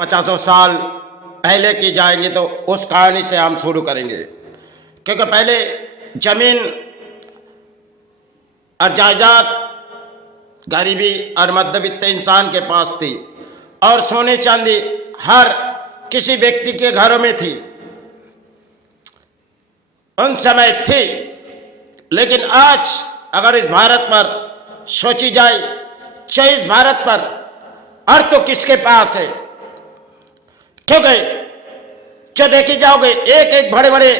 50 साल पहले की जाएंगे तो उस कहानी से हम शुरू करेंगे, क्योंकि पहले जमीन और जायदाद गरीबी और मध्यवित्त इंसान के पास थी और सोने चांदी हर किसी व्यक्ति के घरों में थी, उन समय थी। लेकिन आज अगर इस भारत पर सोची जाए तो इस भारत पर अर्थ तो किसके पास है? क्योंकि जो देखी जाओगे एक एक बड़े बड़े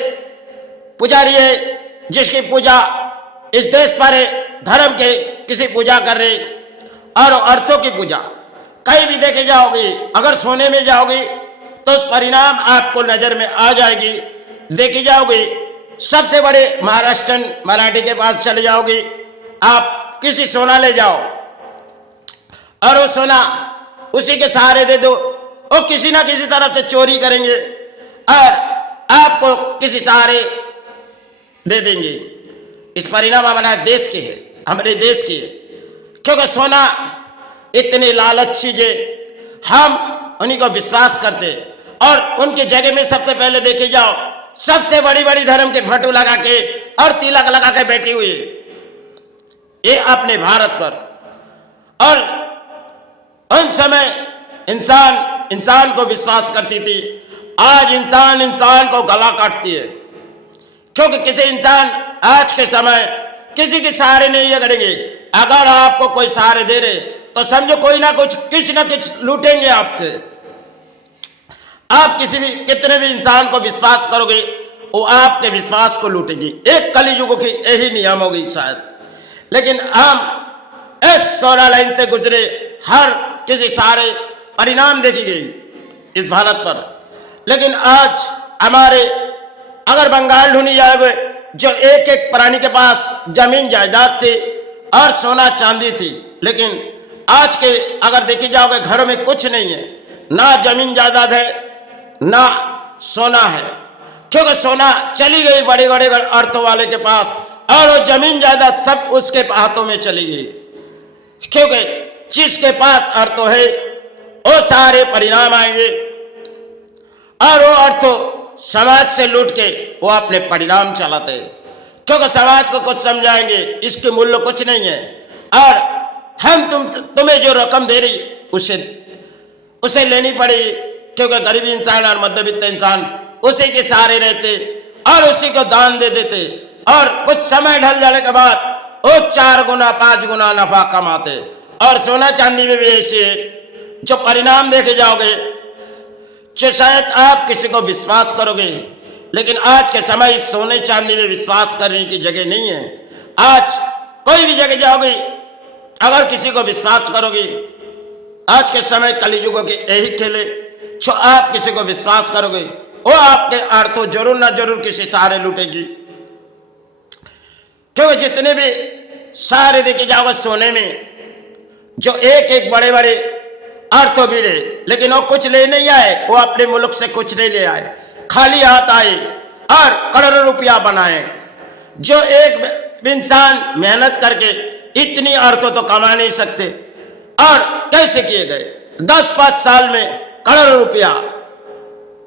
पुजारी है जिसकी पूजा इस देश पर है, धर्म के किसी पूजा कर रहे और अर्थों की पूजा कहीं भी देखे जाओगी। अगर सोने में जाओगी तो उस परिणाम आपको नजर में आ जाएगी। देखी जाओगी सबसे बड़े महाराष्ट्रन मराठी के पास चले जाओगी, आप किसी सोना ले जाओ और वो सोना उसी के सहारे दे दो, वो किसी ना किसी तरह से चोरी करेंगे और आपको किसी सहारे दे देंगे। इस परिणाम हमारे देश के है, हमारे देश की है, क्योंकि सोना इतनी लालच चीजें हम उन्हीं को विश्वास करते और उनकी जगह में सबसे पहले देखे जाओ सबसे बड़ी बड़ी धर्म के फोटो लगा के और तिलक लगा के बैठी हुई है ये अपने भारत पर। और उन समय इंसान को विश्वास करती थी, आज इंसान को गला काटती है, क्योंकि किसी इंसान आज के समय किसी के सहारे नहीं ये करेंगे। अगर आपको कोई सहारे दे रहे तो समझो कोई ना कुछ लूटेंगे आपसे। आप कितने भी इंसान को विश्वास करोगे वो आपके विश्वास को लूटेगी। एक कलियुग की यही नियम होगी शायद। लेकिन हम इस 16 लाइन से गुजरे, हर किसी सारे परिणाम देखी गई इस भारत पर। लेकिन आज हमारे अगर बंगाल ढूंढी जाए जो एक एक प्राणी के पास जमीन जायदाद थी और सोना चांदी थी, लेकिन आज के अगर देखी जाओगे घरों में कुछ नहीं है, ना जमीन जायदाद है ना सोना है, क्योंकि सोना चली गई बड़े बड़े अर्थों वाले के पास और वो जमीन जायदाद सब उसके हाथों में चली गई। क्योंकि जिसके पास अर्थ है वो सारे परिणाम आएंगे और वो अर्थ समाज से लूट के वो अपने परिणाम चलाते हैं, क्योंकि समाज को कुछ समझाएंगे इसके मूल्य कुछ नहीं है और हम तुम्हें जो रकम दे रही उसे लेनी पड़ेगी, क्योंकि गरीबी इंसान और मध्यवित्त इंसान उसी के सहारे रहते और उसी को दान दे देते और कुछ समय ढल जाने के बाद वो 4 गुना 5 गुना नफा कमाते। और सोना चांदी में भी ऐसे जो परिणाम देखे जाओगे जो शायद आप किसी को विश्वास करोगे, लेकिन आज के समय सोने चांदी में विश्वास करने की जगह नहीं है। आज कोई भी जगह जाओगे अगर किसी को विश्वास करोगे, आज के समय कलियुग के यही खेले, जो आप किसी को विश्वास करोगे वो आपके अर्थों जरूर ना जरूर किसी सहारे लूटेगी। क्योंकि जितने भी सहारे देखे जाओगे सोने में जो एक एक बड़े बड़े अर्थों भी रहे, लेकिन वो कुछ ले नहीं आए, वो अपने मुल्क से कुछ नहीं ले आए, खाली हाथ आए और करोड़ों रुपया बनाए। जो एक इंसान मेहनत करके इतनी अर्थों तो कमा नहीं सकते और कैसे किए गए 10-5 साल में करोड़ों रुपया।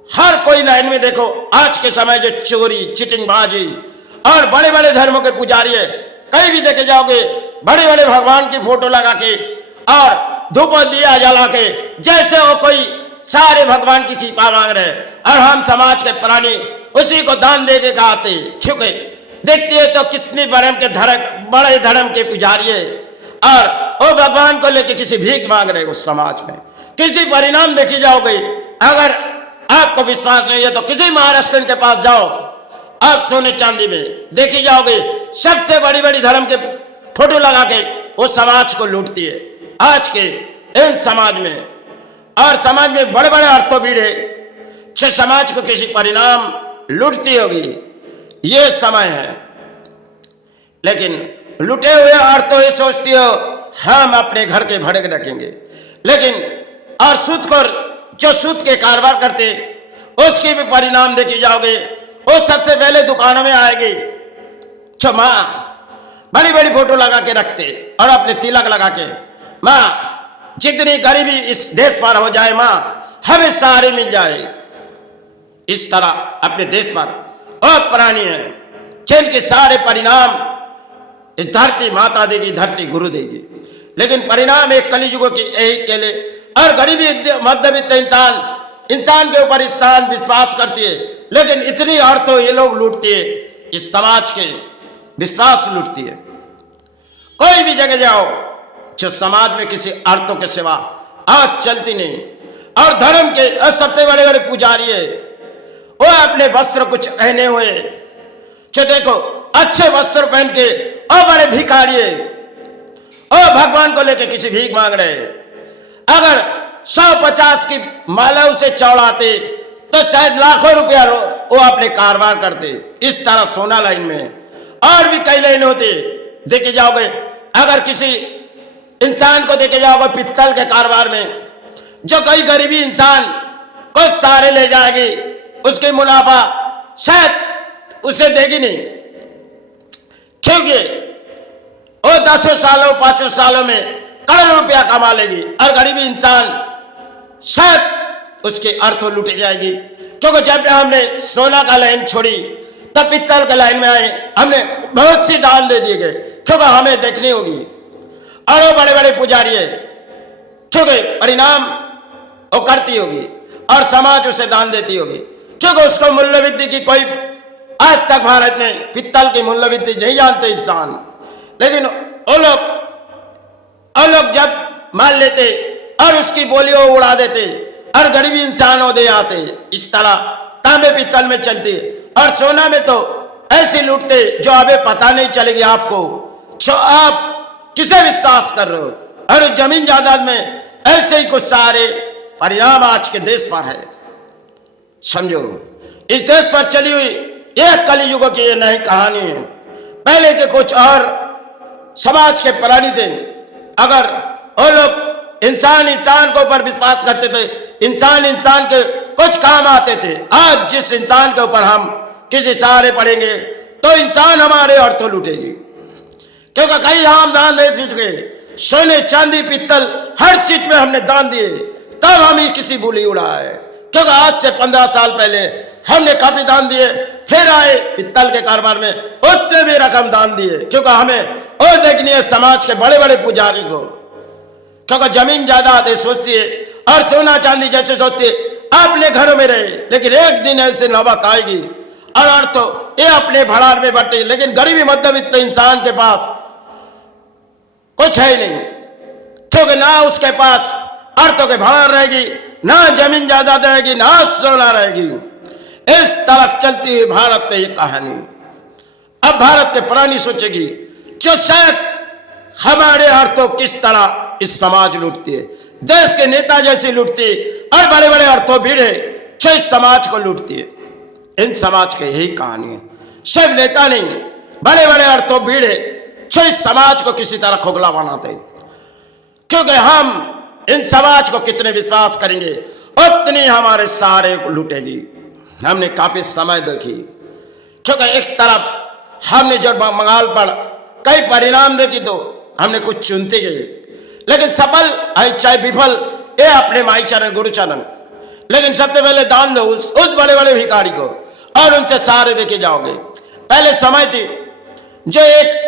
हर कोई लाइन में देखो आज के समय जो चोरी चिटिंगबाजी और बड़े बड़े धर्मों के पुजारी है, कहीं भी देखे जाओगे बड़े बड़े भगवान की फोटो लगा के और धूप दिया जला के जैसे वो कोई सारे भगवान की कृपा मांग रहे और हम समाज के प्राणी उसी को दान दे के गाते। क्योंकि देखती है तो कितने बड़े धर्म के पुजारी है और वो भगवान को लेके किसी भीख मांग रहे उस समाज में। किसी परिणाम देखी जाओगे, अगर आपको विश्वास नहीं है तो किसी महाराष्ट्र के पास जाओ, आप सोने चांदी में देखी जाओगे सबसे बड़ी बड़ी धर्म के फोटो लगा के वो समाज को लूटती है। आज के इन समाज में और समाज में बड़े बड़े अर्थों भी है जो समाज को किसी परिणाम लूटती होगी, ये समय है। लेकिन लुटे हुए अर्थों ही सोचती हो हम अपने घर के भड़क रखेंगे, लेकिन और जो सूद के कारोबार करते उसके भी परिणाम देखे जाओगे, वो सबसे पहले दुकानों में आएगी जो माँ बड़ी बड़ी फोटो लगा के रखते और अपने तिलक लगा के, माँ जितनी गरीबी इस देश पर हो जाए माँ हमें सारे मिल जाए। इस तरह अपने देश पर और प्राणी है जिनके सारे परिणाम इस धरती माता देगी, धरती गुरु देगी, लेकिन परिणाम एक कलियुग की एक के लिए। और गरीबी मध्यवित्त इंसान के ऊपर इंसान विश्वास करती है, लेकिन इतनी औरतों ये लोग लूटती है, इस समाज के विश्वास लूटती है। कोई भी जगह जाओ जो समाज में किसी औरतों के सिवा आज चलती नहीं। और धर्म के सबसे बड़े बड़े पुजारी है, वो अपने वस्त्र कुछ पहने हुए, जो देखो अच्छे वस्त्र पहन के, और बड़े भिखारी है, और भगवान को लेके किसी भीख मांग रहे हैं। अगर 150 की माला उसे चौड़ाते तो शायद लाखों रुपया वो अपने कारोबार करते। इस तरह सोना लाइन में और भी कई लाइन होती, देखे जाओगे। अगर किसी इंसान को देखे जाओगे पित्तल के कारोबार में, जो कोई गरीबी इंसान कुछ सारे ले जाएगी, उसकी मुनाफा शायद उसे देगी नहीं, क्योंकि वो 10 सालों 5 सालों में करोड़ रुपया कमा लेगी। और गरीबी इंसान शायद उसकी अर्थ लूट जाएगी। क्योंकि जब हमने सोना का लाइन छोड़ी तब पित्तल के लाइन में आए, हमने बहुत सी दान दे दिए गए, क्योंकि हमें देखनी होगी। और वो बड़े बड़े पुजारी है, क्योंकि परिणाम वो करती होगी और समाज उसे दान देती होगी, क्योंकि उसको मूल्य वृद्धि की कोई आज तक भारत में पित्तल की मूल्य वृद्धि नहीं जानते इंसान। लेकिन वो लोग जब मान लेते और उसकी बोली वो उड़ा देते, और गरीबी इंसान दे आते। इस तरह तांबे पित्तल में चलते, और सोना में तो ऐसे लूटते जो अभी पता नहीं चलेगी आपको, जो आप किसे विश्वास कर रहे हो। और जमीन जायदाद में ऐसे ही कुछ सारे परिणाम आज के देश पर है। समझो, इस देश पर चली हुई एक कलियुग की ये नई कहानी है। पहले के कुछ और समाज के प्राणी थे, अगर वो लोग इंसान के ऊपर विश्वास करते थे, इंसान के कुछ काम आते थे। आज जिस इंसान के ऊपर हम किसी सहारे पड़ेंगे तो इंसान हमारे और तो लूटेगी, क्योंकि कहीं हम दान दे चुके, सोने चांदी पित्तल हर चीज में हमने दान दिए, तब हम ही किसी बोली उड़ाए। क्योंकि आज से 15 साल पहले हमने काफी दान दिए, फिर आए पित्तल के कारोबार में, उससे भी रकम दान दिए, क्योंकि हमें वो देखनी है समाज के बड़े बड़े पुजारी को। क्योंकि जमीन जायदाद सोचती है और सोना चांदी जैसे सोचती है अपने घरों में रहे, लेकिन एक दिन ऐसे नौबत आएगी और तो ये अपने भड़ार में बढ़ते। लेकिन गरीबी मध्यवित्त इंसान के पास कुछ है ही नहीं, क्योंकि ना उसके पास अर्थों के भड़ार रहेगी, ना जमीन जायदाद रहेगी, ना सोना रहेगी। इस तरह चलती हुई भारत में ये कहानी। अब भारत के प्राणी सोचेगी जो शायद हमारे अर्थों किस तरह इस समाज लूटती है, देश के नेता जैसे लूटती है, और बड़े बड़े अर्थों भीड़ है जो इस समाज को लूटती है। इन समाज की यही कहानी है। सिर्फ नेता नहीं, बड़े बड़े अर्थों भीड़ है जो इस समाज को किसी तरह खोखला बनाते हैं। क्योंकि हम इन समाज को कितने विश्वास करेंगे उतनी हमारे सहारे लूटेगी। हमने काफी समय देखी, क्योंकि एक तरफ हमने जब बंगाल पर कई परिणाम देखी तो हमने कुछ चुनते गए, लेकिन सफल चाहे विफल ये अपने माई चरण गुरु चरण। लेकिन सबसे पहले दान दो उस बड़े बड़े भिखारी को, और उनसे सहारे देके जाओगे। पहले समय थी जो एक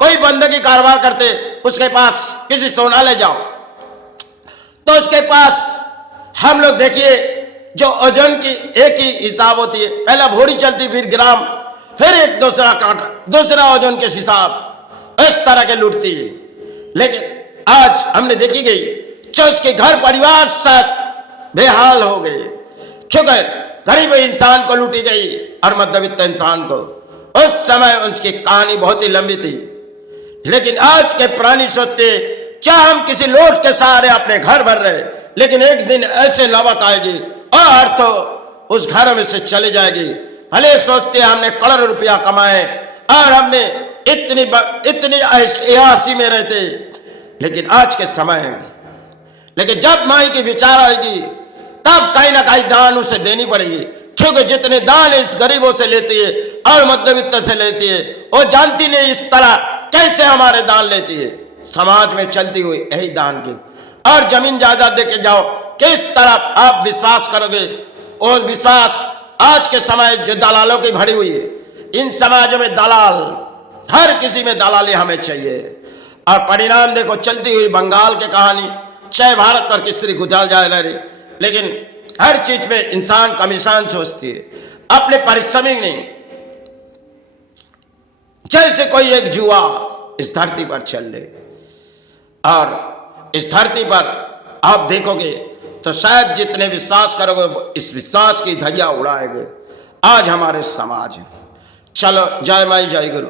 कोई बंदगी कारोबार करते, उसके पास किसी सोना ले जाओ तो उसके पास हम लोग देखिए जो ओजन की एक ही हिसाब होती है, पहला भोरी चलती, फिर ग्राम, फिर एक दूसरा कांटा, दूसरा ओजन के हिसाब, इस तरह के लूटती है। लेकिन आज हमने देखी गई जो उसके घर परिवार साथ बेहाल हो गए, क्योंकि गरीब इंसान को लूटी गई और मध्यवित्त इंसान को। उस समय उसकी कहानी बहुत ही लंबी थी, लेकिन आज के प्राणी सोचते क्या हम किसी लोट के सहारे अपने घर भर रहे, लेकिन एक दिन ऐसे नौबत आएगी और तो उस घर में से चली जाएगी। भले सोचते हमने करोड़ रुपया कमाए और हमने इतनी ऐसी में रहते, लेकिन आज के समय, लेकिन जब माई की विचार आएगी तब कहीं ना कहीं दान उसे देनी पड़ेगी। क्योंकि जितने दान इस गरीबों से लेती है और मध्यवित्त से लेती है, वो जानती नहीं इस तरह कैसे हमारे दान लेती है। समाज में चलती हुई यही दान की। और जमीन जायदाद देके जाओ किस तरफ आप विश्वास करोगे? और विश्वास आज के समय जो दलालों की भरी हुई है, इन समाजों में दलाल, हर किसी में दलाली हमें चाहिए। और परिणाम देखो, चलती हुई बंगाल की कहानी, चाहे भारत पर किस तरह गुजर जाए रही, लेकिन हर चीज में इंसान कमीशन सोचती है, अपने परिश्रमिक नहीं। जैसे कोई एक जुआ इस धरती पर चल रहे, और इस धरती पर आप देखोगे तो शायद जितने विश्वास करोगे इस विश्वास की धज्जियां उड़ाएंगे आज हमारे समाज। चलो, जय माई जय गुरु।